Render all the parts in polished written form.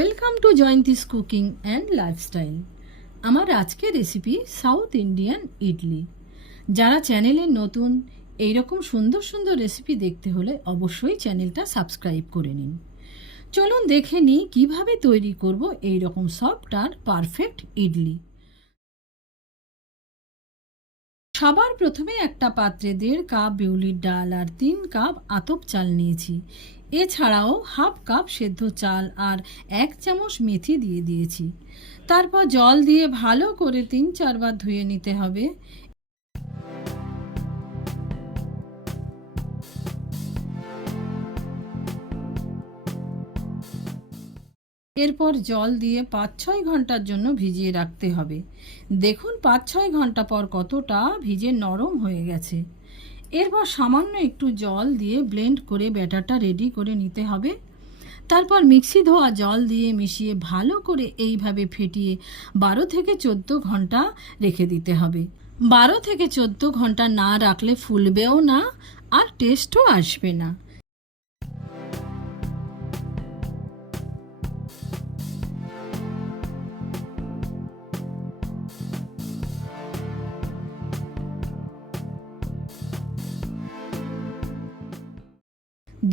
Welcome to Jayanti's cooking and lifestyle. আমার আজকের recipe south Indian idli. যারা চ্যানেলে নতুন এইরকম সুন্দর সুন্দর রেসিপি দেখতে হলে অবশ্যই চ্যানেলটা সাবস্ক্রাইব করে নিন। চলুন দেখে নিই কীভাবে তৈরি করব এই রকম সফট আর পারফেক্ট ইডলি। সবার প্রথমে একটা পাত্রে 1.5 কাপ বিউলির ডাল আর 3 কাপ আতপ চাল নিয়েছি। এছাড়াও হাফ কাপ সেদ্ধ চাল আর 1 চামচ মেথি দিয়ে দিয়েছি। তারপর জল দিয়ে ভালো করে 3-4 বার ধুয়ে নিতে হবে। এরপর জল দিয়ে 5-6 ঘন্টার জন্য ভিজিয়ে রাখতে হবে। দেখুন 5-6 ঘন্টা পর কতটা ভিজে নরম হয়ে গেছে। এরপর সামান্য একটু জল দিয়ে ব্লেন্ড করে ব্যাটারটা রেডি করে নিতে হবে। তারপর মিক্সি ধোয়া জল দিয়ে মিশিয়ে ভালো করে এইভাবে ফেটিয়ে 12 থেকে 14 ঘন্টা রেখে দিতে হবে। 12 থেকে 14 ঘন্টা না রাখলে ফুলবেও না আর টেস্টও আসবে না।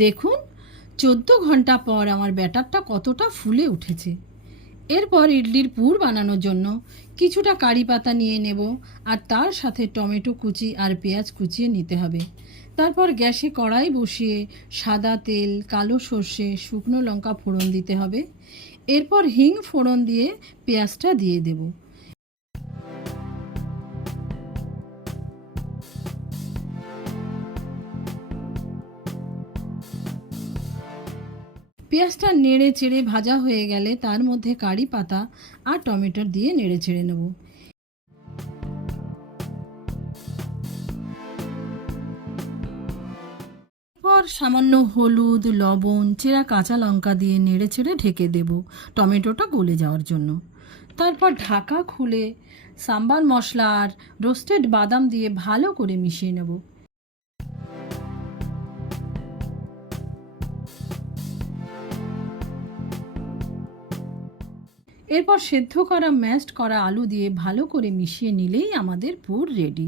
দেখুন 14 ঘন্টা পর আমার ব্যাটারটা কতটা ফুলে উঠেছে। এরপর ইডলির পুর বানানোর জন্য কিছুটা কারি পাতা নিয়ে নেব আর তার সাথে টমেটো কুচি আর পেঁয়াজ কুচিয়ে নিতে হবে। তারপর গ্যাসে কড়াই বসিয়ে সাদা তেল, কালো সর্ষে, শুকনো লঙ্কা ফোড়ন দিতে হবে। এরপর হিং ফোড়ন দিয়ে পেঁয়াজটা দিয়ে দেব। পেঁয়াজটা নেড়ে চেড়ে ভাজা হয়ে গেলে তার মধ্যে কারি পাতা আর টমেটো দিয়ে নেড়ে চেড়ে নেব। এরপর সামান্য হলুদ, লবণ, চেরা কাঁচা লঙ্কা দিয়ে নেড়ে চেড়ে ঢেকে দেব টমেটোটা গলে যাওয়ার জন্য। তারপর ঢাকা খুলে সাম্বার মশলা আর রোস্টেড বাদাম দিয়ে ভালো করে মিশিয়ে নেব। এরপর সেদ্ধ করা ম্যাশড করা আলু দিয়ে ভালো করে মিশিয়ে নিলেই আমাদের পুর রেডি।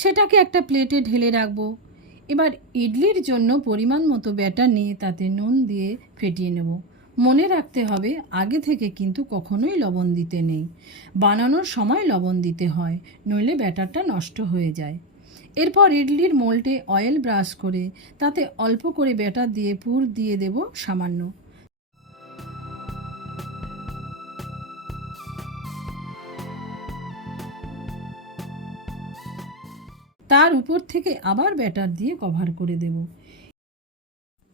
সেটাকে একটা প্লেটে ঢেলে রাখবো। এবার ইডলির জন্য পরিমাণ মতো ব্যাটার নিয়ে তাতে নুন দিয়ে ফেটিয়ে নেব। মনে রাখতে হবে আগে থেকে কিন্তু কখনোই লবণ দিতে নেই, বানানোর সময় লবণ দিতে হয়, নইলে ব্যাটারটা নষ্ট হয়ে যায়। এরপর ইডলির মোল্ডে অয়েল ব্রাশ করে তাতে অল্প করে ব্যাটার দিয়ে পুর দিয়ে দেব সামান্য। তার উপর থেকে আবার ব্যাটার দিয়ে কভার করে দেব।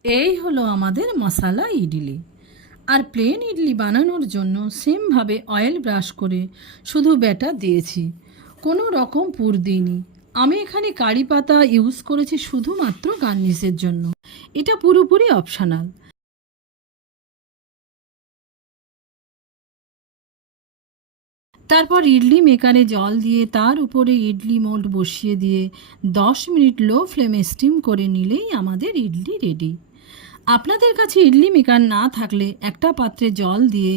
এই হলো আমাদের মশালা ইডলি। আর প্লেন ইডলি বানানোর জন্য সেমভাবে অয়েল ব্রাশ করে শুধু ব্যাটার দিয়েছি, কোনো রকম পুর দিইনি। আমি এখানে কারি পাতা ইউজ করেছি শুধুমাত্র গার্নিশের জন্য, এটা পুরোপুরি অপশনাল। তারপর ইডলি মেকারে জল দিয়ে তার উপরে ইডলি মোল্ড বসিয়ে দিয়ে 10 মিনিট লো ফ্লেমে স্টিম করে নিলেই আমাদের ইডলি রেডি। আপনাদের কাছে ইডলি মেকার না থাকলে একটা পাত্রে জল দিয়ে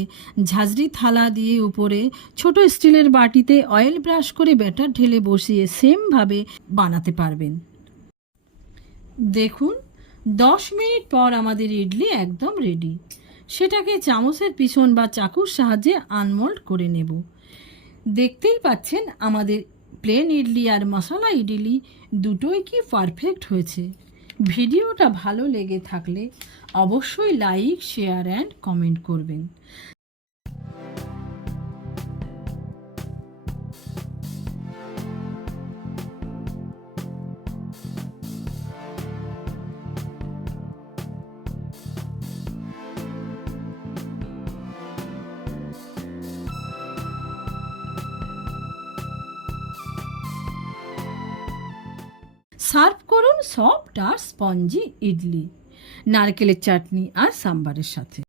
ঝাঁঝরি থালা দিয়ে উপরে ছোট স্টিলের বাটিতে অয়েল ব্রাশ করে ব্যাটার ঢেলে বসিয়ে সেমভাবে বানাতে পারবেন। দেখুন 10 মিনিট পর আমাদের ইডলি একদম রেডি। সেটাকে চামচের পিছন বা চাকুর সাহায্যে আনমোল্ড করে নেব। দেখতেই পাচ্ছেন আমাদের প্লেন ইডলি আর মশলা ইডলি দুটোই কি পারফেক্ট হয়েছে। ভিডিওটা ভালো লেগে থাকলে অবশ্যই লাইক, শেয়ার অ্যান্ড কমেন্ট করবেন। সার্ভ করুন সফট আর স্পঞ্জি ইডলি নারকেলের চাটনি আর সাম্বারের সাথে।